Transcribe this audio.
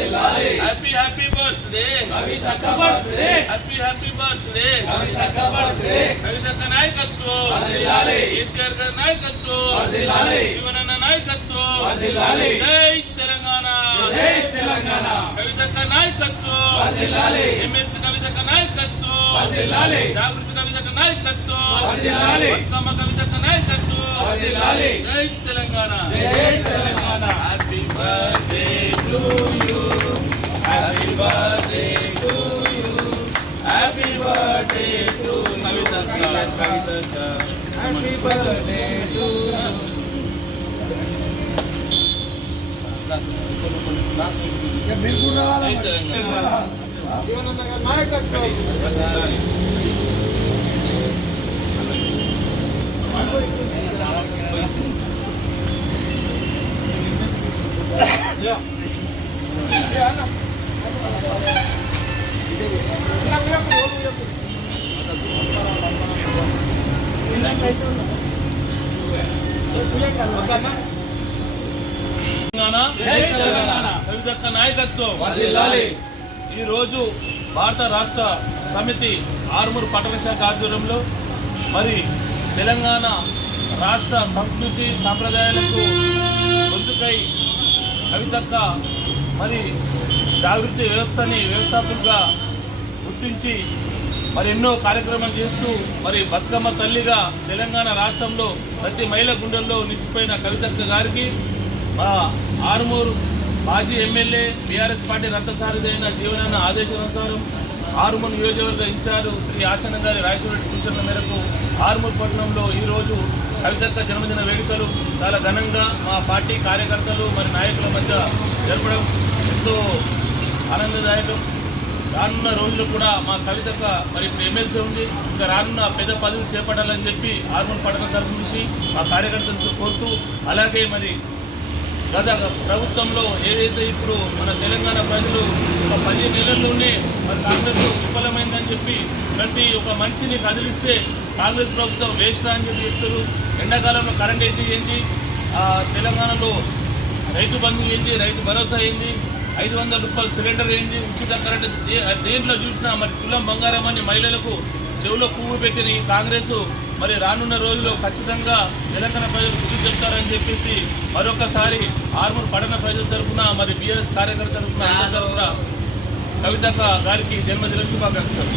Happy happy birthday కవితక్క నాయకత్వం కేసీఆర్ గారి నాయకత్వం జీవనన్న నాయకత్వం జై తెలంగాణ కవితక్క నాయకత్వం ఎమ్మెల్సీ కవితక్క నాయకత్వం జాగృతి కవితక్క నాయకత్వం బతుకమ్మ కవితక్క నాయకత్వం జై Telangana happy birthday happy birthday to కవితక్క కవితక్క హ్యాపీ బర్త్డే టు మీరు కూడా రావాలా కవితక్క నాయకత్వం ఈ రోజు భారత రాష్ట్ర సమితి ఆరుమూరు పట్టణ శాఖ ఆధ్వర్యంలో మరి తెలంగాణ రాష్ట్ర సంస్కృతి సాంప్రదాయాలకు గొంతుకై కవితక్క మరి జాగృతి వ్యవస్థని వ్యవస్థాపకులుగా గుర్తించి మరి ఎన్నో కార్యక్రమాలు చేస్తూ మరి బతుకమ్మ తల్లిగా తెలంగాణ రాష్ట్రంలో ప్రతి మహిళ గుండెల్లో నిలిచిపోయిన కవితక్క గారికి మా ఆరుమూరు మాజీ ఎమ్మెల్యే బీఆర్ఎస్ పార్టీ రథసారథి అయిన జీవనాన్న ఆదేశానుసారం ఆరుమూరు నియోజకవర్గ ఇన్ఛార్జ్ శ్రీ ఆచరణ గారి రాజేశ్వరరెడ్డి సూచనల మేరకు ఆరుమూరు పట్టణంలో ఈరోజు కవితక్క జన్మదిన వేడుకలు చాలా ఘనంగా మా పార్టీ కార్యకర్తలు మరి నాయకుల మధ్య జరపడం ఎంతో ఆనందదాయకం. రానున్న రోజులు కూడా మా కవితక్క మరి ఇప్పుడు ఎమ్మెల్సీ ఉంది. ఇంకా రానున్న పెద్ద పదవి చేపట్టాలని చెప్పి ఆర్మూర్ పట్టణ తరఫు నుంచి మా కార్యకర్తలతో కోరుతూ అలాగే మరి గత ప్రభుత్వంలో ఏదైతే ఇప్పుడు మన తెలంగాణ ప్రజలు ఒక పదిహేను నెలల్లోనే మన కాంగ్రెస్ విఫలమైందని చెప్పి ప్రతి ఒక మనిషిని కదిలిస్తే కాంగ్రెస్ ప్రభుత్వం వేస్ట్ అని చెప్పి చెప్తారు. ఎండాకాలంలో కరెంట్ అయితే ఏంటి తెలంగాణలో రైతు బంధు ఏంటి రైతు భరోసా ఏంటి ఐదు వందల రూపాయలు సిలిండర్ ఏంది ఉచిత కరెంట్ దేంట్లో చూసినా మరి కులం బంగారం అని మహిళలకు చెవులో పువ్వు పెట్టిన ఈ కాంగ్రెస్ మరి రానున్న రోజుల్లో ఖచ్చితంగా తెలంగాణ ప్రజలు బుద్ధి చెప్తారని చెప్పేసి మరొకసారి ఆర్మూర్ పట్టణ ప్రజల తరఫున మరి బీఆర్ఎస్ కార్యకర్తల తరఫున కవితక్క గారికి జన్మదిన శుభాకాంక్షలు.